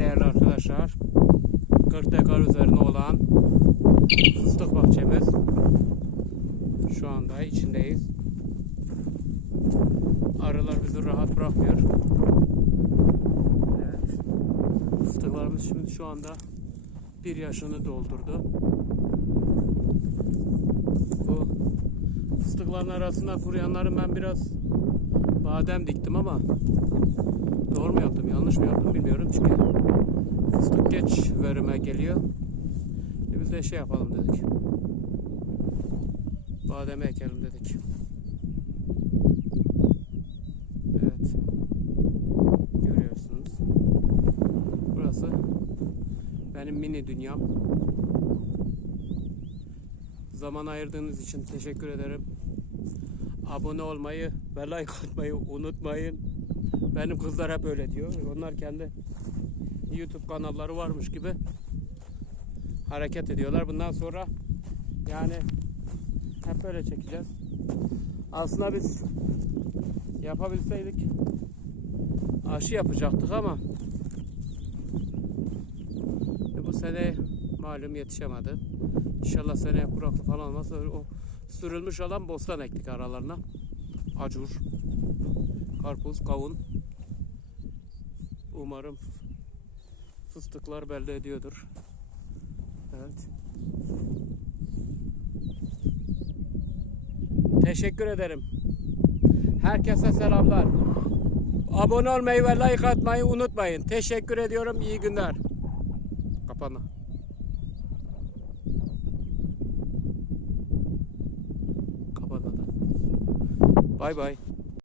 değerli arkadaşlar. 40 dekar üzerine olan fıstık bahçemiz. Şu anda içindeyiz. Arılar bizi rahat bırakmıyor. Evet. Fıstıklarımız şimdi şu anda bir yaşını doldurdu. Bu fıstıkların arasında kuruyanları ben biraz badem diktim ama doğru mu yaptım yanlış mı yaptım bilmiyorum çünkü fıstık geç verime geliyor. E biz de şey yapalım dedik. Bademe ekelim dedik. Evet. Görüyorsunuz. Burası benim mini dünyam. Zaman ayırdığınız için teşekkür ederim. Abone olmayı ve like atmayı unutmayın. Benim kızlar hep öyle diyor. Onlar kendi YouTube kanalları varmış gibi hareket ediyorlar. Bundan sonra yani hep böyle çekeceğiz. Aslında biz yapabilseydik aşı yapacaktık ama e, bu sene malum yetişemedi. İnşallah seneye kuraklık falan olmaz. Öyle O sürülmüş olan bostan ektik aralarına. Acur, karpuz, kavun. Umarım fıstıklar belli ediyordur. Evet. Teşekkür ederim. Herkese selamlar. Abone olmayı ve like atmayı unutmayın. Teşekkür ediyorum. İyi günler. Kapanma. Kapanmadı. Bay bay.